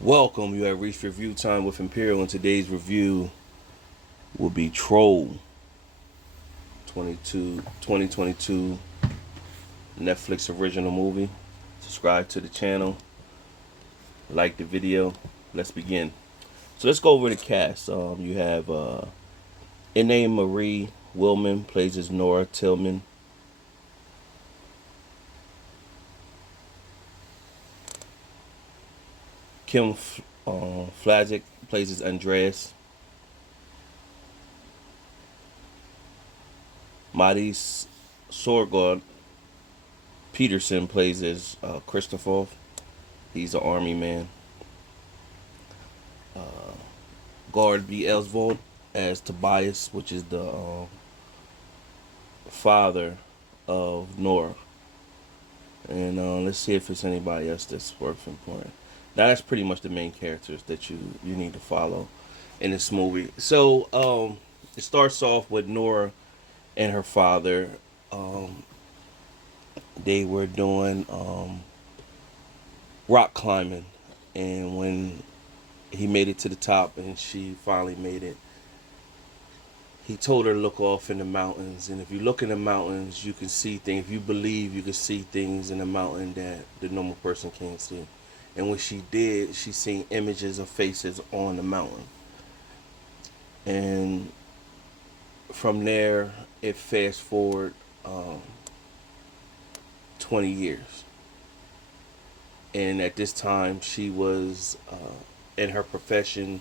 Welcome, you have reached review time with Imperial, and today's review will be Troll 2022 Netflix original movie. Subscribe to the channel, like the video. Let's begin. So let's go over the cast. You have Ine Marie Willman plays as Nora Tillman. Kim Flagic plays as Andreas. Maris Sorgod Peterson plays as Christopher. He's an army man. Guard B. Elsvold as Tobias, which is the father of Nora. And let's see if it's anybody else that's worth important. That's pretty much the main characters that you need to follow in this movie. So it starts off with Nora and her father. They were doing rock climbing, and when he made it to the top and she finally made it, he told her to look off in the mountains, and if you look in the mountains you can see things. If you believe, you can see things in the mountain that the normal person can't see. And when she did, she seen images of faces on the mountain, and from there it fast forward 20 years. And at this time she was in her profession,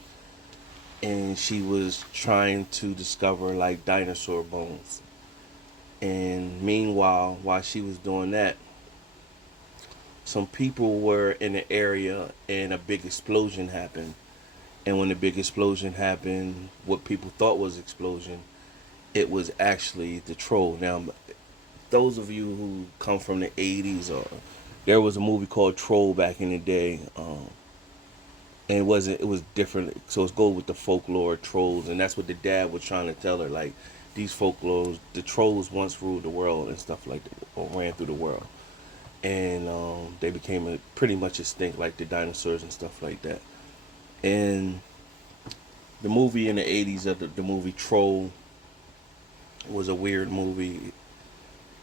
and she was trying to discover like dinosaur bones. And meanwhile, while she was doing that, some people were in the area and a big explosion happened. And when the big explosion happened, what people thought was explosion, it was actually the troll. Now, those of you who come from the 80s, or there was a movie called Troll back in the day. And it was different. So it's go with the folklore trolls, and that's what the dad was trying to tell her. Like, these folklores, the trolls once ruled the world and stuff like that, or ran through the world, and they became pretty much extinct, like the dinosaurs and stuff like that. And the movie in the 80s of the movie Troll was a weird movie,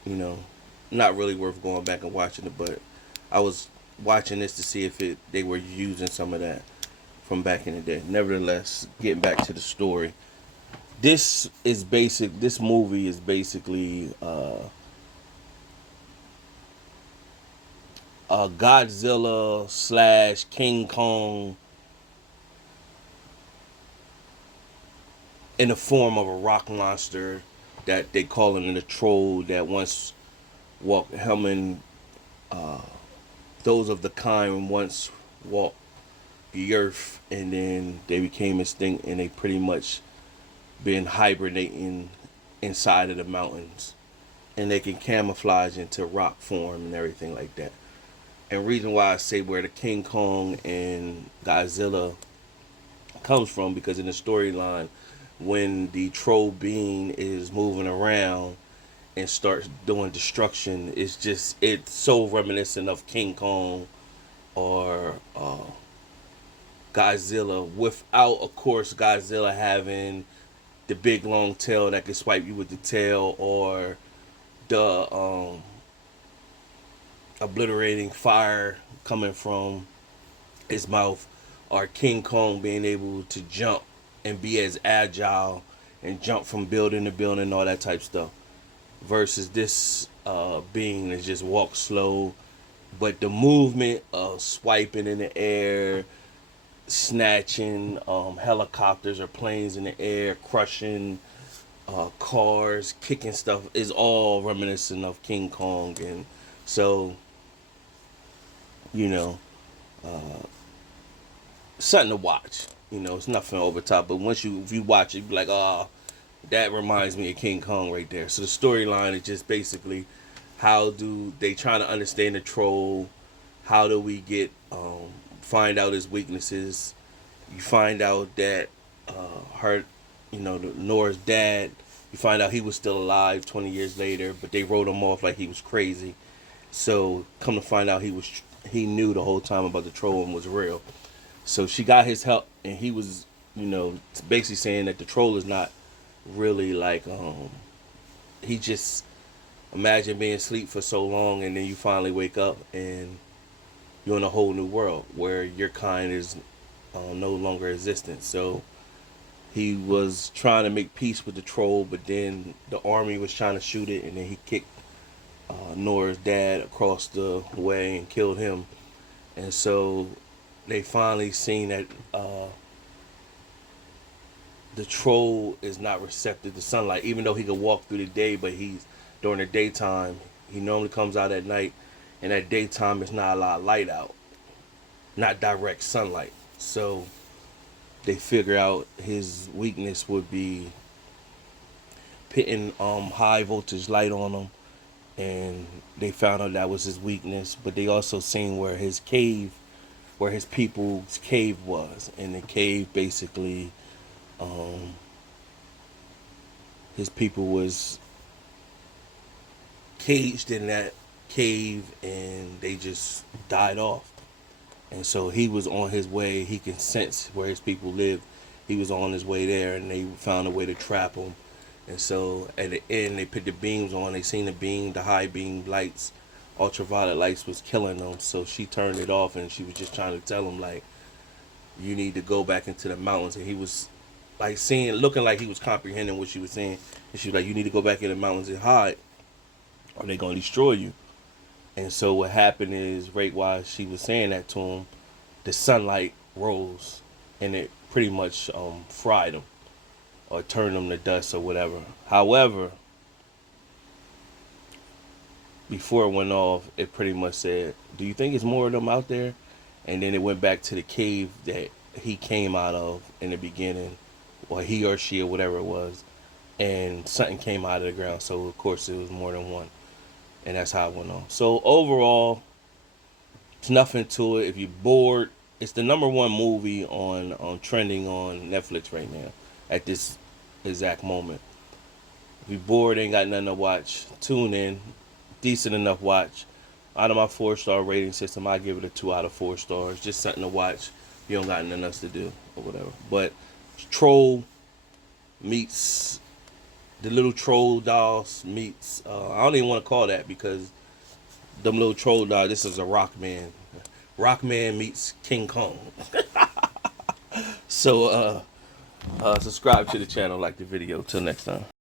you know, not really worth going back and watching it. But I was watching this to see if they were using some of that from back in the day. Nevertheless, getting back to the story, this movie is basically a Godzilla slash King Kong in the form of a rock monster that they call him the troll, that once walked him, and those of the kind once walked the earth, and then they became extinct, and they pretty much been hibernating inside of the mountains, and they can camouflage into rock form and everything like that. And reason why I say where the King Kong and Godzilla comes from, because in the storyline, when the troll being is moving around and starts doing destruction, it's so reminiscent of King Kong or Godzilla, without, of course, Godzilla having the big long tail that can swipe you with the tail, or the obliterating fire coming from his mouth, or King Kong being able to jump and be as agile and jump from building to building and all that type of stuff. Versus this being that just walks slow, but the movement of swiping in the air, snatching helicopters or planes in the air, crushing cars, kicking stuff, is all reminiscent of King Kong. And so, you know, something to watch. It's nothing over top, but if you watch it, you be like, oh, that reminds me of King Kong right there. So the storyline is just basically, how do they try to understand the troll? How do we find out his weaknesses? You find out that Nora's dad, you find out he was still alive 20 years later, but they wrote him off like he was crazy. So come to find out he knew the whole time about the troll and was real. So she got his help, and he was, basically saying that the troll is not really like, he just, imagine being asleep for so long, and then you finally wake up and you're in a whole new world where your kind is no longer existent. So he was trying to make peace with the troll, but then the army was trying to shoot it, and then he kicked Nora's dad across the way and killed him. And so they finally seen that the troll is not receptive to sunlight, even though he could walk through the day, but he's during the daytime. He normally comes out at night, and at daytime it's not a lot of light out, not direct sunlight. So they figure out his weakness would be putting high voltage light on him, and they found out that was his weakness. But they also seen where his cave, where his people's cave was, and the cave basically, his people was caged in that cave, and they just died off. And so he was on his way. He can sense where his people live. He was on his way there, and they found a way to trap him. And so at the end, they put the beams on. They seen the high beam lights, ultraviolet lights was killing them. So she turned it off, and she was just trying to tell him, like, you need to go back into the mountains. And he was like looking like he was comprehending what she was saying. And she was like, you need to go back in the mountains and hide, or they're gonna destroy you. And so what happened is, right while she was saying that to him, the sunlight rose, and it pretty much fried him or turned him to dust or whatever. However, before it went off, it pretty much said, "Do you think there's more of them out there?" And then it went back to the cave that he came out of in the beginning, or he or she or whatever it was, and something came out of the ground. So of course it was more than one, and that's how it went on. So overall, it's nothing to it. If you're bored, it's the number one movie on trending on Netflix right now at this exact moment. If you're bored, ain't got nothing to watch, tune in. Decent enough watch. Out of my 4-star rating system, I give it a 2 out of 4 stars. Just something to watch. You don't got nothing else to do or whatever. But Troll meets the little troll dolls meets. I don't even want to call that, because them little troll dolls. This is a Rockman. Rockman meets King Kong. So subscribe to the channel, like the video. Till next time.